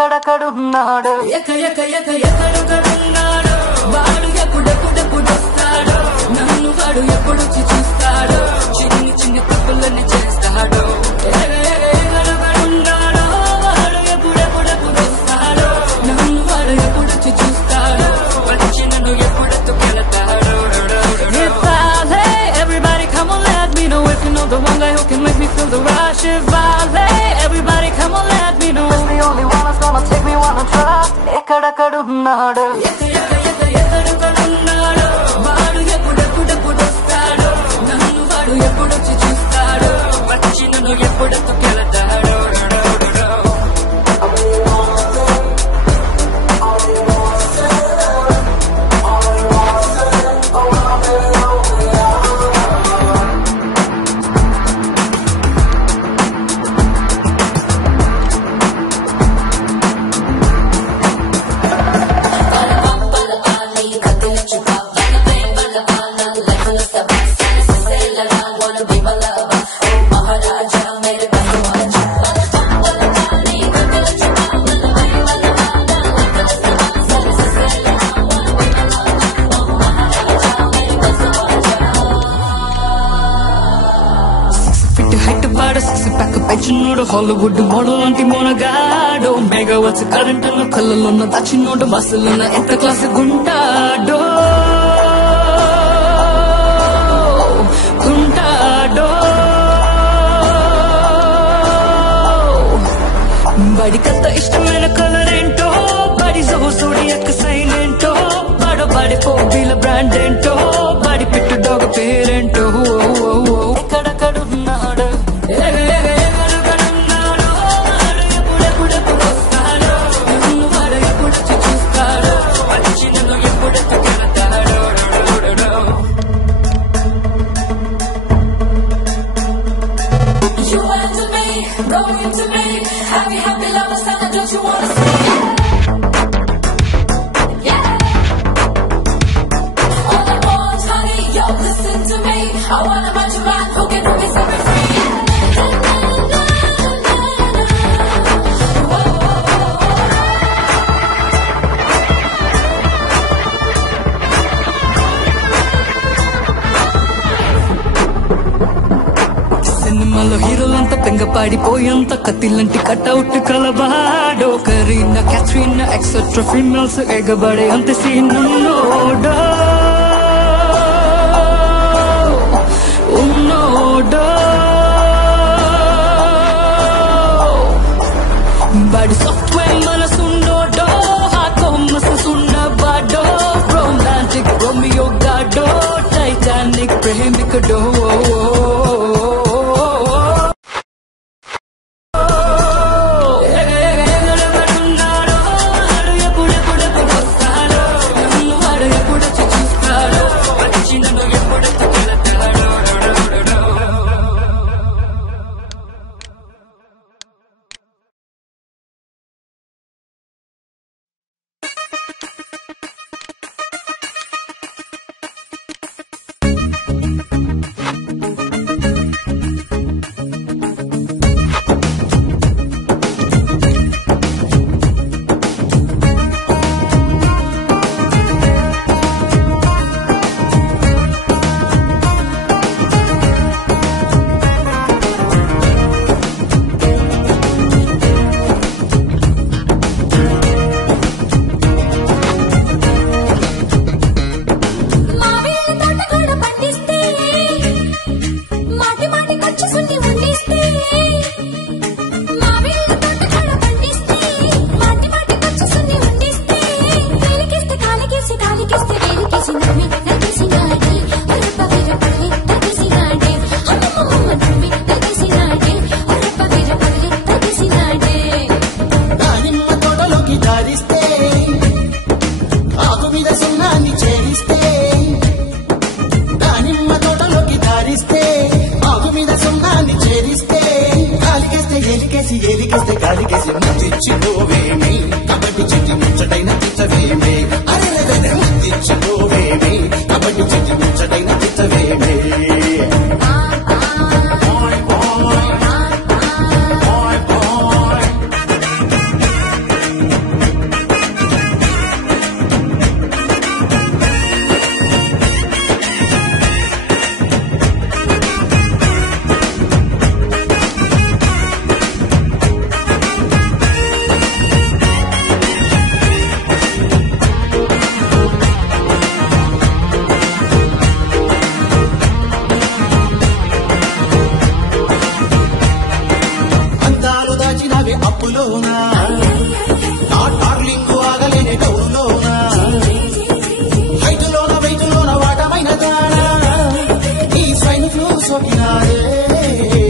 ఎక్కడెక్కడున్నాడు ఎక్కడెక్కడున్నాడు వాడు ఎప్పుడెప్పుడెప్పుడొస్తాడు నన్ను వాడు ఎప్పుడొచ్చి చూస్తాడు చిన్ని చిన్ని తప్పులన్నీ చేస్తాడు ఎక్కడెక్కడున్నాడు వాడు ఎప్పుడెప్పుడెప్పుడొస్తాడు నన్ను వాడు ఎప్పుడొచ్చి చూస్తాడు వచ్చి నన్ను ఎప్పుడెత్తుకెళతాడు. If Valley, everybody come on let me know if you know the one guy who can make me feel the rush. If Valley, everybody come on let me know it's the only one that's gonna take me wanna try. ఎక్కడెక్కడున్నాడు ఎక్కడెక్కడున్నాడు వాడు ఎప్పుడెప్పుడెప్పుడొస్తాడు నన్ను వాడు ఎప్పుడొచ్చి చూస్తాడు వచ్చి నన్ను ఎప్పుడెత్తుకెళతాడు. Hollywood model లాంటి మోనగాడో megawatts కరెంటున్న కళ్ళలోన్న దాచినోడు బస్సులున్న ఎంత class గుంటాడో బడి కత్త ఇష్టమైన కలర్ ఏంటో బడి సోడి ఎక్క సైలెంటో బడ బడి పోబీల బ్రాండ్ ఏంటో బడి పిట్టు డాగ్ పేరేంటో ఎక్కడెక్కడున్నాడు హీరోలంతా పెంగపాడిపోయేంత కత్తిలంటి కట్అవుట్ కలబాడో కరీనా క్యాట్రీనా ఎక్సెట్రా ఫీమేల్స్ ఎగబడే అంత సీన్ ఉన్నోడో బడి సాఫ్ట్వేర్ మనసున్నోడో హాకో మససున్నవాడో రొమాంటిక్ రోమియో గాడో టైటానిక్ ప్రేమికుడో ఏలికేస్తే గాలికేసి ముద్దిచ్చిపోవేమి కబడ్డీ చెట్టి ముచ్చటైన చిత్తవేమే అరే ముద్దిచ్చిపోవేమి కబడ్డీ చెట్టి ముచ్చటైన చిత్తవేమే రే